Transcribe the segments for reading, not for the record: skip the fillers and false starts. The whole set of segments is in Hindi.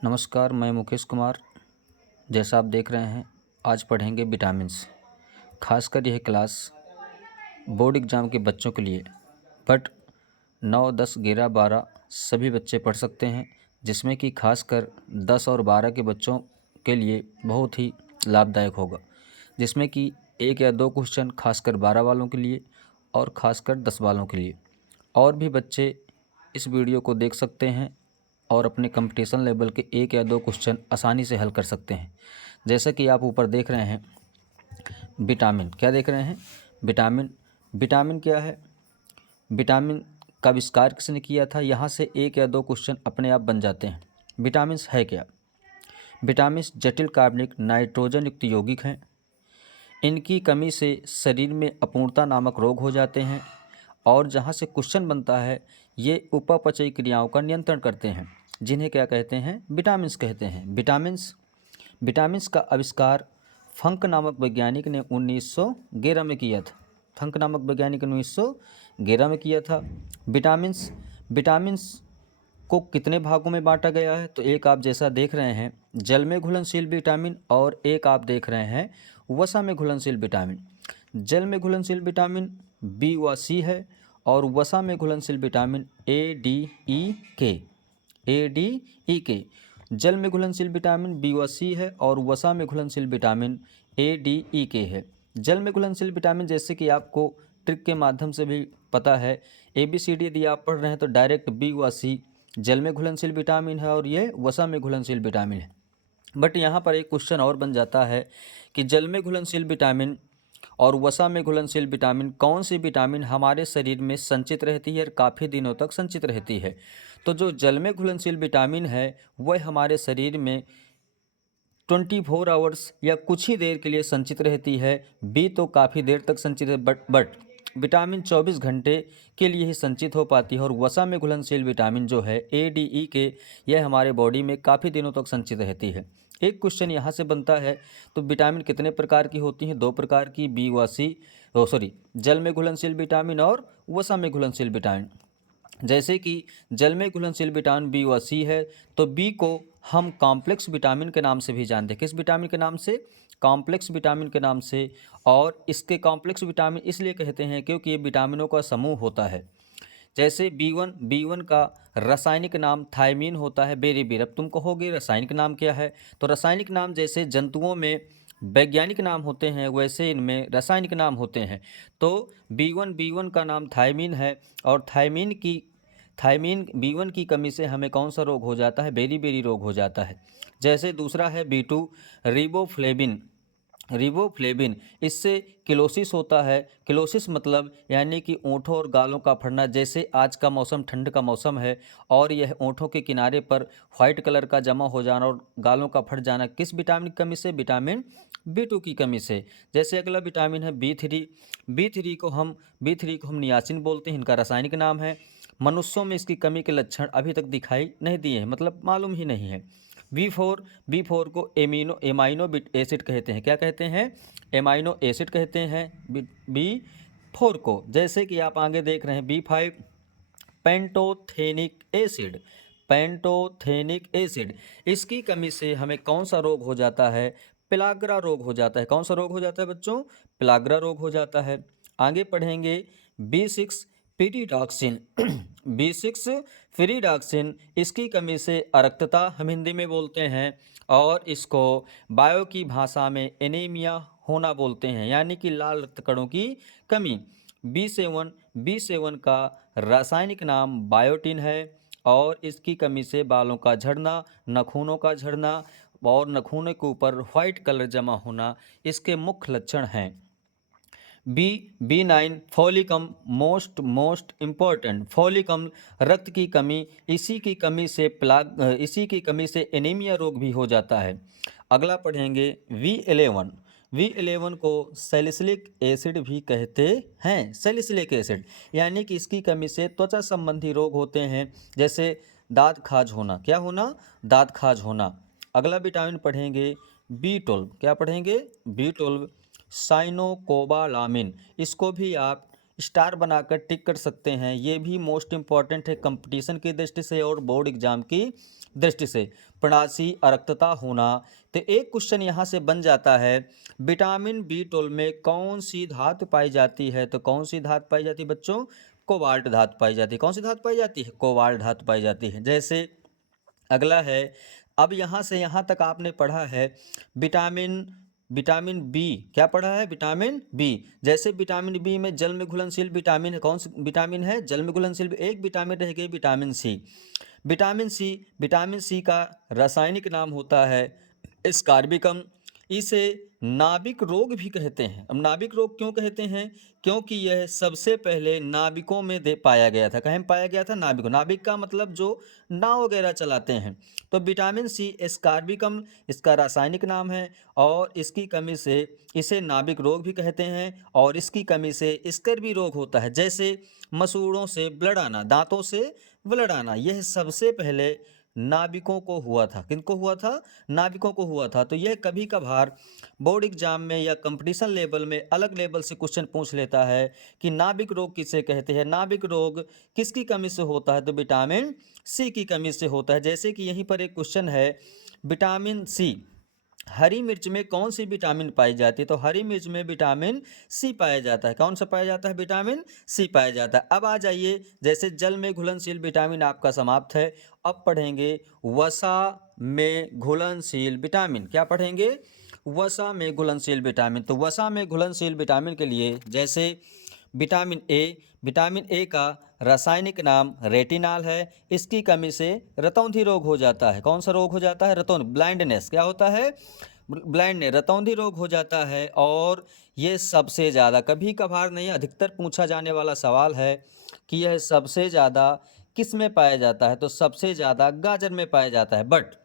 नमस्कार, मैं मुकेश कुमार। जैसा आप देख रहे हैं, आज पढ़ेंगे विटामिन्स। खासकर यह क्लास बोर्ड एग्ज़ाम के बच्चों के लिए, बट 9, 10, 11, 12 सभी बच्चे पढ़ सकते हैं, जिसमें कि खासकर 10 और 12 के बच्चों के लिए बहुत ही लाभदायक होगा, जिसमें कि 1 या 2 क्वेश्चन खासकर 12 वालों के लिए और खासकर 10 वालों के लिए। और भी बच्चे इस वीडियो को देख सकते हैं और अपने कंपटीशन लेवल के 1 या 2 क्वेश्चन आसानी से हल कर सकते हैं। जैसा कि आप ऊपर देख रहे हैं, विटामिन क्या देख रहे हैं? विटामिन क्या है? विटामिन का आविष्कार किसने किया था? यहाँ से 1 या 2 क्वेश्चन अपने आप बन जाते हैं। विटामिन्स है क्या? विटामिन्स जटिल कार्बनिक नाइट्रोजन युक्त यौगिक हैं। इनकी कमी से शरीर में अपूर्णता नामक रोग हो जाते हैं और जहाँ से क्वेश्चन बनता है, ये उपापचयी क्रियाओं का नियंत्रण करते हैं, जिन्हें क्या कहते हैं? विटामिन्स कहते हैं। विटामिन्स का आविष्कार फंक नामक वैज्ञानिक ने 1911 में किया था। फंक नामक वैज्ञानिक ने 1911 में किया था। विटामिन्स को कितने भागों में बांटा गया है? तो एक आप जैसा देख रहे हैं जल में घुलनशील विटामिन, और एक आप देख रहे हैं वसा में घुलनशील विटामिन। जल में घुलनशील विटामिन बी व सी है और वसा में घुलनशील विटामिन ए डी ई के। जल में घुलनशील विटामिन बी व सी है और वसा में घुलनशील विटामिन ए डी ई के है। जल में घुलनशील विटामिन, जैसे कि आपको ट्रिक के माध्यम से भी पता है, ABCD यदि आप पढ़ रहे हैं तो डायरेक्ट बी व सी जल में घुलनशील विटामिन है और ये वसा में घुलनशील विटामिन है। बट यहाँ पर एक क्वेश्चन और बन जाता है कि जल में घुलनशील विटामिन और वसा में घुलनशील विटामिन, कौन सी विटामिन हमारे शरीर में संचित रहती है और काफ़ी दिनों तक संचित रहती है? तो जो जल में घुलनशील विटामिन है वह हमारे शरीर में 24 आवर्स या कुछ ही देर के लिए संचित रहती है। बी तो काफ़ी देर तक संचित है, बट विटामिन 24 घंटे के लिए ही संचित हो पाती है। और वसा में घुलनशील विटामिन जो है ADE यह हमारे बॉडी में काफ़ी दिनों तक संचित रहती है। एक क्वेश्चन यहाँ से बनता है, तो विटामिन कितने प्रकार की होती हैं? 2 प्रकार की, बी व सी, जल में घुलनशील विटामिन और वसा में घुलनशील विटामिन। जैसे कि जल में घुलनशील विटामिन बी व सी है, तो बी को हम कॉम्प्लेक्स विटामिन के नाम से भी जानते हैं। किस विटामिन के नाम से? कॉम्प्लेक्स विटामिन के नाम से। और इसके कॉम्प्लेक्स विटामिन इसलिए कहते हैं क्योंकि ये विटामिनों का समूह होता है। जैसे बी वन का रासायनिक नाम थायमीन होता है। बेरीबेर, अब तुम कहोगे रासायनिक नाम क्या है? तो रासायनिक नाम जैसे जंतुओं में वैज्ञानिक नाम होते हैं, वैसे इनमें रासायनिक नाम होते हैं। तो बी वन का नाम थायमीन है, और थायमीन बी1 की कमी से हमें कौन सा रोग हो जाता है? बेरी रोग हो जाता है। जैसे दूसरा है बी2 रिबोफ्लेविन, इससे किलोसिस होता है। किलोसिस मतलब यानी कि ओंठों और गालों का फटना। जैसे आज का मौसम ठंड का मौसम है और यह ओंठों के किनारे पर वाइट कलर का जमा हो जाना और गालों का फट जाना, किस विटामिन की कमी से? विटामिन बी2 की कमी से। जैसे अगला विटामिन है बी थ्री को हम नियासिन बोलते हैं, इनका रासायनिक नाम है। मनुष्यों में इसकी कमी के लक्षण अभी तक दिखाई नहीं दिए हैं, मतलब मालूम ही नहीं है। बी फोर को एमाइनो एसिड कहते हैं। क्या कहते हैं? एमाइनो एसिड कहते हैं बी4 को। जैसे कि आप आगे देख रहे हैं बी5 पेंटोथेनिक एसिड, इसकी कमी से हमें कौन सा रोग हो जाता है? पेलाग्रा रोग हो जाता है। कौन सा रोग हो जाता है बच्चों? पेलाग्रा रोग हो जाता है। आगे पढ़ेंगे बी6 पीरिडॉक्सिन बी6 पीरिडॉक्सिन, इसकी कमी से अरक्तता हम हिंदी में बोलते हैं, और इसको बायो की भाषा में एनीमिया होना बोलते हैं, यानी कि लाल रक्त कणों की कमी। बी7 का रासायनिक नाम बायोटिन है, और इसकी कमी से बालों का झड़ना, नाखूनों का झड़ना और नाखूनों के ऊपर व्हाइट कलर जमा होना इसके मुख्य लक्षण हैं। बी9 फॉलिकम, मोस्ट इम्पॉर्टेंट, फॉलिकम रक्त की कमी, इसी की कमी से एनीमिया रोग भी हो जाता है। अगला पढ़ेंगे V11 को सैलिसिलिक एसिड भी कहते हैं। सैलिसिलिक एसिड यानी कि इसकी कमी से त्वचा संबंधी रोग होते हैं, जैसे दांत खाज होना। क्या होना? दांत खाज होना। अगला विटामिन पढ़ेंगे B12। क्या पढ़ेंगे? B12 साइनोकोबालामिन, इसको भी आप स्टार बनाकर टिक कर सकते हैं। ये भी मोस्ट इम्पॉर्टेंट है कंपटीशन की दृष्टि से और बोर्ड एग्जाम की दृष्टि से। प्रणाशी अरक्तता होना। तो एक क्वेश्चन यहाँ से बन जाता है, विटामिन B12 में कौन सी धातु पाई जाती है? तो कौन सी धातु पाई जाती है बच्चों? कोबाल्ट धातु पाई जाती है। कौन सी धातु पाई जाती है? कोबाल्ट धातु पाई जाती है। जैसे अगला है, अब यहाँ से यहाँ तक आपने पढ़ा है विटामिन विटामिन बी, क्या पढ़ा है? Vitamin B. जैसे विटामिन बी में जल में घुलनशील विटामिन है, कौन सी विटामिन है? जल में घुलनशील। एक विटामिन रह गई विटामिन सी। विटामिन सी का रासायनिक नाम होता है स्कारबिकम। इसे नाभिक रोग भी कहते हैं। अब नाभिक रोग क्यों कहते हैं? क्योंकि यह सबसे पहले नाविकों में पाया गया था। कहीं पाया गया था? नाविकों। नाविक का मतलब जो नाव वगैरह चलाते हैं। तो विटामिन सी स्कारबिकम इसका रासायनिक नाम है, और इसकी कमी से इसे नाभिक रोग भी कहते हैं, और इसकी कमी से स्कर्वी रोग होता है। जैसे मसूड़ों से ब्लड आना, दांतों से ब्लड आना, यह सबसे पहले नाविकों को हुआ था। किनको हुआ था? नाविकों को हुआ था। तो यह कभी कभार बोर्ड एग्जाम में या कंपटीशन लेवल में अलग लेवल से क्वेश्चन पूछ लेता है कि नाभिक रोग किसे कहते हैं? नाभिक रोग किसकी कमी से होता है? तो विटामिन सी की कमी से होता है। जैसे कि यहीं पर एक क्वेश्चन है, विटामिन सी हरी मिर्च में कौन सी विटामिन पाई जाती है? तो हरी मिर्च में विटामिन सी पाया जाता है। कौन सा पाया जाता है? विटामिन सी पाया जाता है। अब आ जाइए, जैसे जल में घुलनशील विटामिन आपका समाप्त है। अब पढ़ेंगे वसा में घुलनशील विटामिन। क्या पढ़ेंगे? वसा में घुलनशील विटामिन। तो वसा में घुलनशील विटामिन के लिए, जैसे विटामिन ए का रासायनिक नाम रेटिनॉल है। इसकी कमी से रतौंधी रोग हो जाता है। कौन सा रोग हो जाता है? रतौंधी, ब्लाइंडनेस। क्या होता है? ब्लाइंडनेस, रतौंधी रोग हो जाता है। और ये सबसे ज़्यादा, कभी कभार नहीं अधिकतर पूछा जाने वाला सवाल है कि यह सबसे ज़्यादा किस में पाया जाता है? तो सबसे ज़्यादा गाजर में पाया जाता है। बट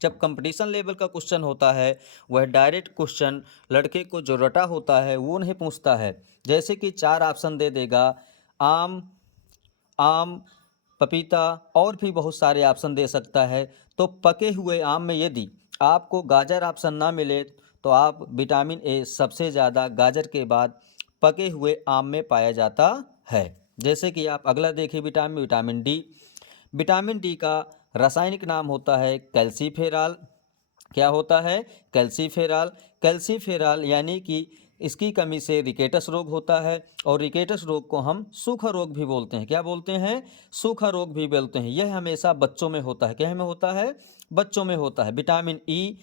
जब कंपटीशन लेवल का क्वेश्चन होता है, वह डायरेक्ट क्वेश्चन लड़के को जो रटा होता है वो नहीं पूछता है। जैसे कि 4 ऑप्शन दे देगा, आम, आम, पपीता, और भी बहुत सारे ऑप्शन दे सकता है। तो पके हुए आम में यदि आपको गाजर ऑप्शन ना मिले, तो आप विटामिन ए सबसे ज़्यादा गाजर के बाद पके हुए आम में पाया जाता है। जैसे कि आप अगला देखिए, विटामिन डी। विटामिन डी का रासायनिक नाम होता है कैल्सीफेरॉल। क्या होता है? कैल्सीफेरॉल। कैल्सीफेरॉल यानी कि इसकी कमी से रिकेटस रोग होता है, और रिकेटस रोग को हम सूखा रोग भी बोलते हैं। क्या बोलते हैं? सूखा रोग भी बोलते हैं। यह हमेशा बच्चों में होता है। क्या में होता है? बच्चों में होता है। विटामिन ई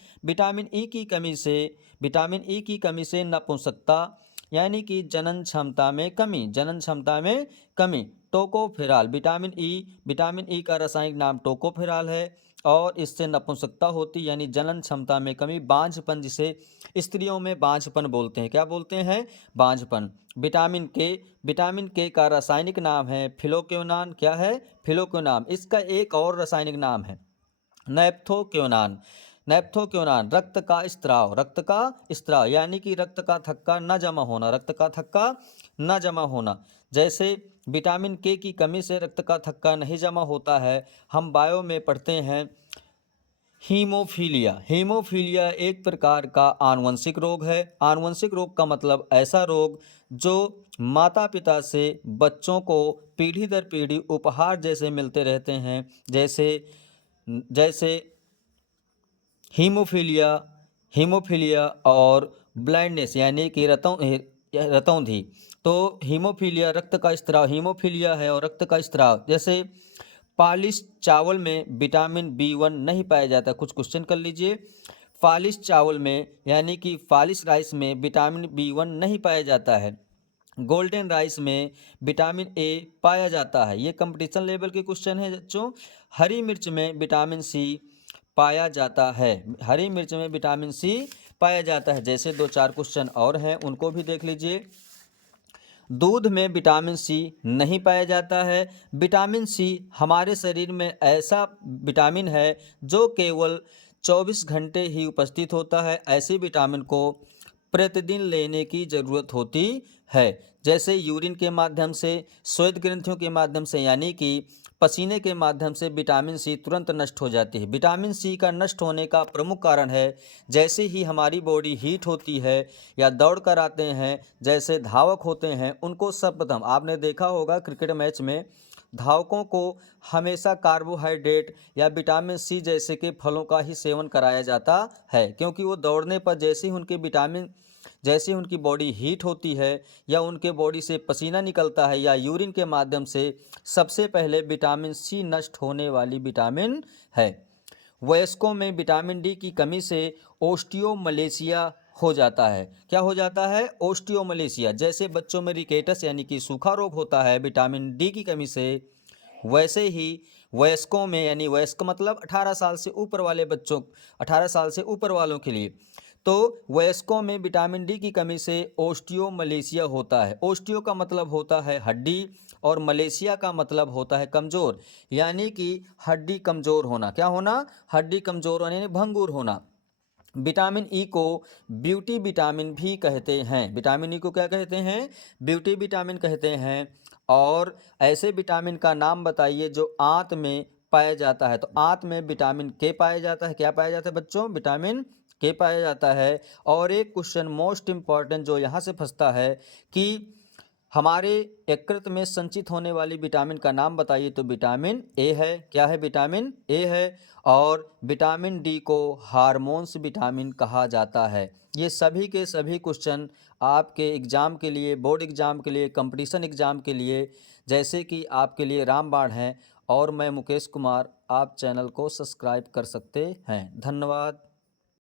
की कमी से, विटामिन ई की कमी से नपुंसकता यानी कि जनन क्षमता में कमी, जनन क्षमता में कमी। टोकोफेरॉल, विटामिन ई का रासायनिक नाम टोकोफेरॉल है, और इससे नपुंसकता होती यानी जनन क्षमता में कमी। बांझपन, जिसे स्त्रियों में बांझपन बोलते हैं। क्या बोलते हैं? बांझपन। विटामिन के का रासायनिक नाम है फिलोक्विनोन। क्या है? फिलोक्विनोन। इसका एक और रासायनिक नाम है नैप्थोक्विनोन। नैप्थोक्विनोन रक्त का स्त्राव, रक्त का स्त्राव यानी कि रक्त का थक्का न जमा होना, रक्त का थक्का न जमा होना। जैसे विटामिन के की कमी से रक्त का थक्का नहीं जमा होता है। हम बायो में पढ़ते हैं हीमोफीलिया। हीमोफीलिया एक प्रकार का आनुवंशिक रोग है। आनुवंशिक रोग का मतलब ऐसा रोग जो माता पिता से बच्चों को पीढ़ी दर पीढ़ी उपहार जैसे मिलते रहते हैं। जैसे जैसे हीमोफीलिया और ब्लाइंडनेस यानी कि रतौंधी। तो हीमोफीलिया रक्त का स्त्राव, हीमोफीलिया है और रक्त का स्त्राव। जैसे पॉलिश चावल में विटामिन B1 नहीं पाया जाता। कुछ क्वेश्चन कर लीजिए। पॉलिश चावल में यानी कि पॉलिश राइस में विटामिन B1 नहीं पाया जाता है। गोल्डन राइस में विटामिन ए पाया जाता है। ये कंपटीशन लेवल के क्वेश्चन है बच्चों। हरी मिर्च में विटामिन सी पाया जाता है। हरी मिर्च में विटामिन सी पाया जाता है। जैसे 2-4 क्वेश्चन और हैं, उनको भी देख लीजिए। दूध में विटामिन सी नहीं पाया जाता है। विटामिन सी हमारे शरीर में ऐसा विटामिन है जो केवल 24 घंटे ही उपस्थित होता है। ऐसे विटामिन को प्रतिदिन लेने की ज़रूरत होती है। जैसे यूरिन के माध्यम से, श्वेत ग्रंथियों के माध्यम से यानी कि पसीने के माध्यम से विटामिन सी तुरंत नष्ट हो जाती है। विटामिन सी का नष्ट होने का प्रमुख कारण है, जैसे ही हमारी बॉडी हीट होती है या दौड़ कर आते हैं, जैसे धावक होते हैं, उनको सर्वप्रथम आपने देखा होगा क्रिकेट मैच में धावकों को हमेशा कार्बोहाइड्रेट या विटामिन सी जैसे के फलों का ही सेवन कराया जाता है, क्योंकि वो दौड़ने पर जैसे ही उनकी बॉडी हीट होती है या उनके बॉडी से पसीना निकलता है या यूरिन के माध्यम से, सबसे पहले विटामिन सी नष्ट होने वाली विटामिन है। वयस्कों में विटामिन डी की कमी से ओस्टियोमलेशिया हो जाता है। क्या हो जाता है? ओस्टियोमलेशिया। जैसे बच्चों में रिकेटस यानी कि सूखा रोग होता है विटामिन डी की कमी से, वैसे ही वयस्कों में, यानी वयस्क मतलब 18 साल से ऊपर वाले बच्चों, 18 साल से ऊपर वालों के लिए, तो वयस्कों में विटामिन डी की कमी से ओस्टियोमलेशिया होता है। ओस्टियो का मतलब होता है हड्डी और मलेशिया का मतलब होता है कमज़ोर, यानी कि हड्डी कमज़ोर होना। क्या होना? हड्डी कमज़ोर होना यानी भंगुर होना। विटामिन ई को ब्यूटी विटामिन भी कहते हैं। विटामिन ई को क्या कहते हैं? ब्यूटी विटामिन कहते हैं। और ऐसे विटामिन का नाम बताइए जो आंत में पाया जाता है। तो आंत में विटामिन के पाया जाता है। क्या पाया जाता है बच्चों? विटामिन के पाया जाता है। और एक क्वेश्चन मोस्ट इम्पॉर्टेंट जो यहाँ से फंसता है कि हमारे यकृत में संचित होने वाली विटामिन का नाम बताइए। तो विटामिन ए है। क्या है? विटामिन ए है। और विटामिन डी को हार्मोन्स विटामिन कहा जाता है। ये सभी के सभी क्वेश्चन आपके एग्ज़ाम के लिए, बोर्ड एग्ज़ाम के लिए, कंपटीशन एग्ज़ाम के लिए, जैसे कि आपके लिए रामबाण हैं। और मैं मुकेश कुमार, आप चैनल को सब्सक्राइब कर सकते हैं। धन्यवाद।